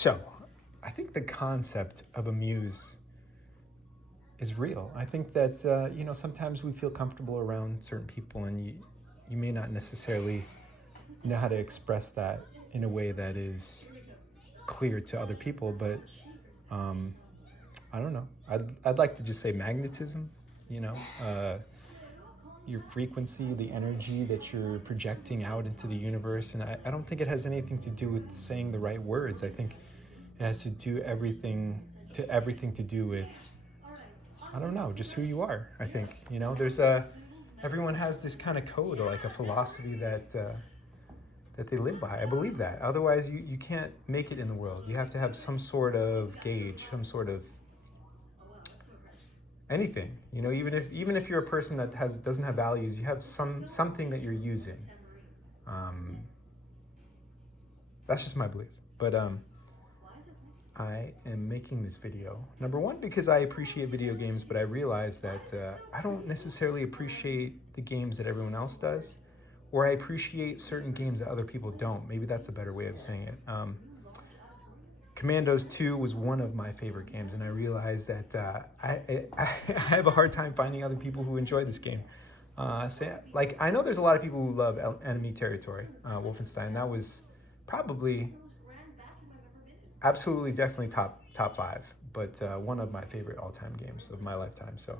So, I think the concept of a muse is real. I think that, sometimes we feel comfortable around certain people, and you may not necessarily know how to express that in a way that is clear to other people, but I don't know. I'd like to just say magnetism, your frequency, the energy that you're projecting out into the universe. And I don't think it has anything to do with saying the right words. I think it has to do everything to do with, I don't know, just who you are. I think, everyone has this kind of code, like a philosophy that they live by. I believe that. Otherwise, you can't make it in the world. You have to have some sort of gauge, some sort of anything. Even if you're a person that doesn't have values, you have something that you're using. That's just my belief. But I am making this video, number one, because I appreciate video games, but I realize that I don't necessarily appreciate the games that everyone else does, or I appreciate certain games that other people don't. Maybe that's a better way of saying it. Commandos 2 was one of my favorite games, and I realized that I have a hard time finding other people who enjoy this game. I know there's a lot of people who love Enemy Territory, Wolfenstein. That was probably, absolutely, definitely top 5, but one of my favorite all-time games of my lifetime. So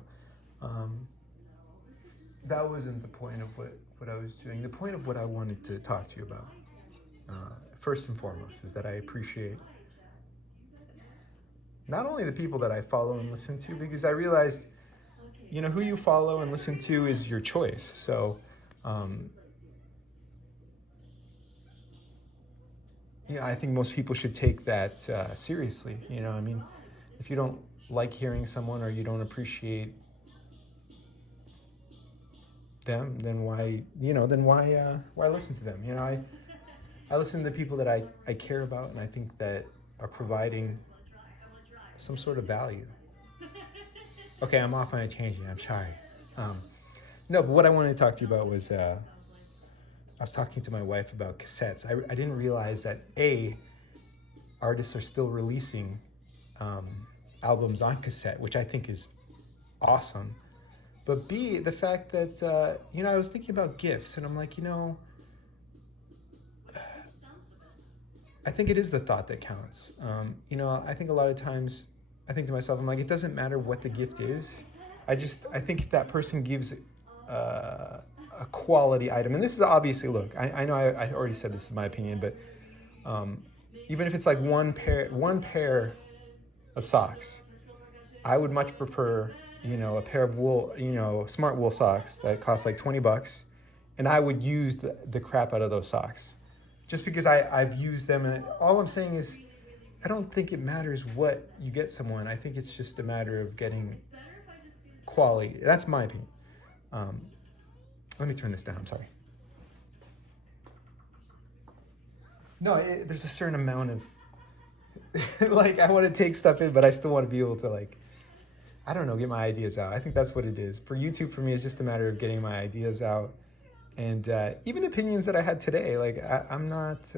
that wasn't the point of what I was doing. The point of what I wanted to talk to you about, first and foremost, is that I appreciate not only the people that I follow and listen to, because I realized, who you follow and listen to is your choice. So, I think most people should take that seriously. If you don't like hearing someone, or you don't appreciate them, then why listen to them? I listen to the people that I care about, and I think that are providing some sort of value. Okay, I'm off on a tangent. I'm sorry. No, but what I wanted to talk to you about was, I was talking to my wife about cassettes. I didn't realize that artists are still releasing albums on cassette, which I think is awesome. But B, the fact that, I was thinking about GIFs, and I'm like, I think it is the thought that counts. I think a lot of times, I think to myself, I'm like, it doesn't matter what the gift is. I think if that person gives a quality item, and this is obviously, look, I know I already said this is my opinion, but even if it's like one pair of socks, I would much prefer, a pair of wool, smart wool socks that cost like $20, and I would use the crap out of those socks. Just because I've used them, and all I'm saying is, I don't think it matters what you get someone. I think it's just a matter of getting quality. That's my opinion. Let me turn this down, I'm sorry. No, there's a certain amount of, I want to take stuff in, but I still want to be able to, I don't know, get my ideas out. I think that's what it is. For YouTube, for me, it's just a matter of getting my ideas out. And even opinions that I had today, I'm not,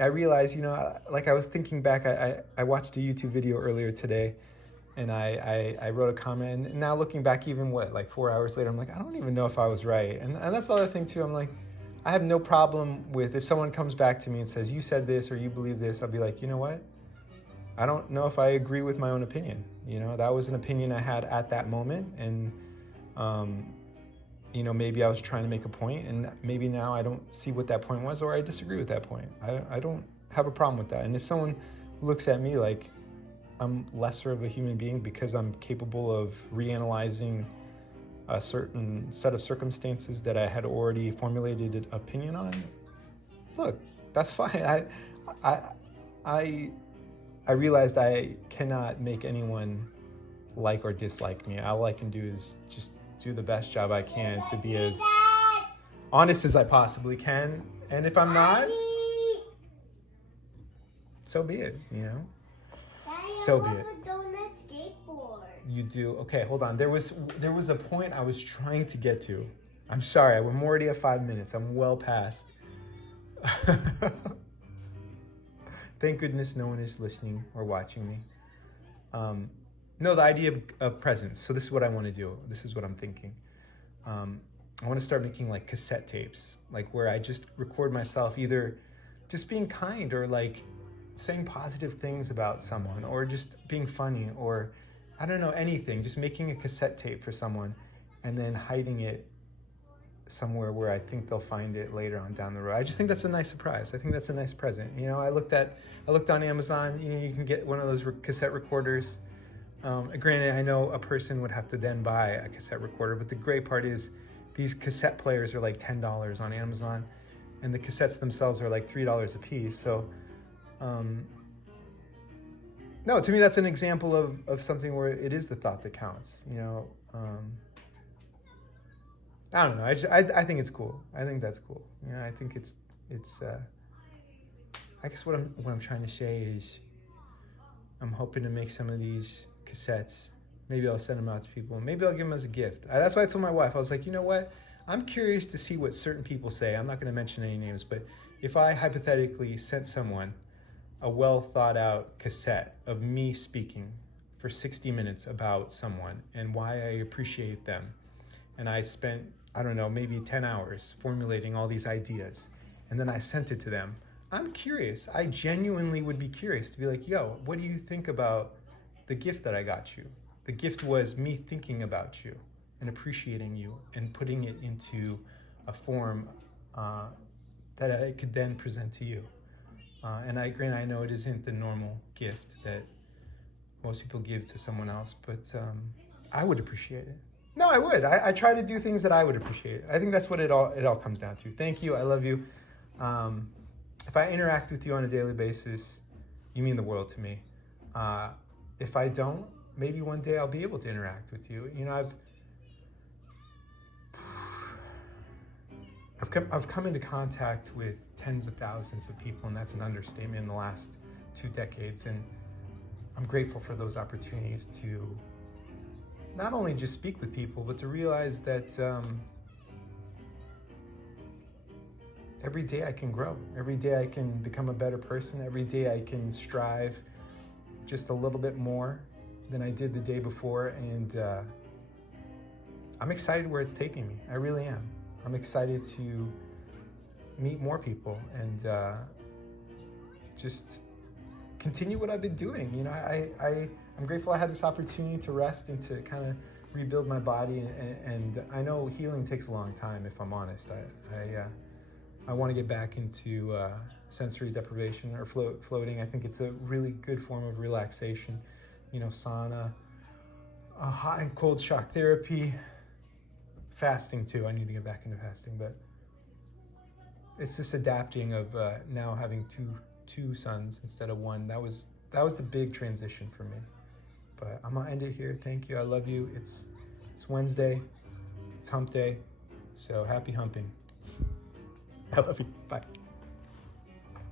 I realized, I was thinking back, I watched a YouTube video earlier today, and I wrote a comment, and now looking back, even 4 hours later, I'm like, I don't even know if I was right. And that's the other thing too, I'm like, I have no problem with, if someone comes back to me and says, you said this, or you believe this, I'll be like, you know what? I don't know if I agree with my own opinion. That was an opinion I had at that moment, and maybe I was trying to make a point, and maybe now I don't see what that point was, or I disagree with that point. I don't have a problem with that. And if someone looks at me like I'm lesser of a human being because I'm capable of reanalyzing a certain set of circumstances that I had already formulated an opinion on, look, that's fine. I realized I cannot make anyone like or dislike me. All I can do is just do the best job I can to be as honest as I possibly can. And if I'm not, so be it, So be it. You do? Okay, hold on. There was a point I was trying to get to. I'm sorry, I'm already at 5 minutes. I'm well past. Thank goodness no one is listening or watching me. No, the idea of presence. So this is what I want to do. This is what I'm thinking. I want to start making like cassette tapes, like where I just record myself either just being kind or like saying positive things about someone or just being funny or I don't know, anything. Just making a cassette tape for someone and then hiding it somewhere where I think they'll find it later on down the road. I just think that's a nice surprise. I think that's a nice present. You know, I looked on Amazon, you know, you can get one of those cassette recorders. Granted, I know a person would have to then buy a cassette recorder, but the great part is these cassette players are like $10 on Amazon, and the cassettes themselves are like $3 a piece. So, no, to me that's an example of something where it is the thought that counts. You know, I don't know. I think it's cool. I think that's cool. You know, I think it's. I guess what I'm trying to say is, I'm hoping to make some of these cassettes. Maybe I'll send them out to people. Maybe I'll give them as a gift. That's why I told my wife, I was like, you know what? I'm curious to see what certain people say. I'm not going to mention any names, but if I hypothetically sent someone a well thought out cassette of me speaking for 60 minutes about someone and why I appreciate them, and I spent, I don't know, maybe 10 hours formulating all these ideas, and then I sent it to them, I'm curious. I genuinely would be curious to be like, yo, what do you think about the gift that I got you? The gift was me thinking about you and appreciating you and putting it into a form that I could then present to you. And I know it isn't the normal gift that most people give to someone else, but I would appreciate it. No, I would. I try to do things that I would appreciate. I think that's what it all comes down to. Thank you. I love you. If I interact with you on a daily basis, you mean the world to me. If I don't, maybe one day I'll be able to interact with you. You know, I've come into contact with tens of thousands of people, and that's an understatement, in the last 2 decades. And I'm grateful for those opportunities to not only just speak with people, but to realize that every day I can grow. Every day I can become a better person. Every day I can strive just a little bit more than I did the day before. And I'm excited where it's taking me. I really am. I'm excited to meet more people and just continue what I've been doing. You know, I'm grateful I had this opportunity to rest and to kind of rebuild my body. And I know healing takes a long time, if I'm honest. I want to get back into sensory deprivation or floating. I think it's a really good form of relaxation. You know, sauna, hot and cold shock therapy, fasting too. I need to get back into fasting, but it's just adapting of now having two sons instead of one. That was the big transition for me. But I'm gonna end it here. Thank you. I love you. It's Wednesday. It's hump day. So happy humping. I love you. Bye.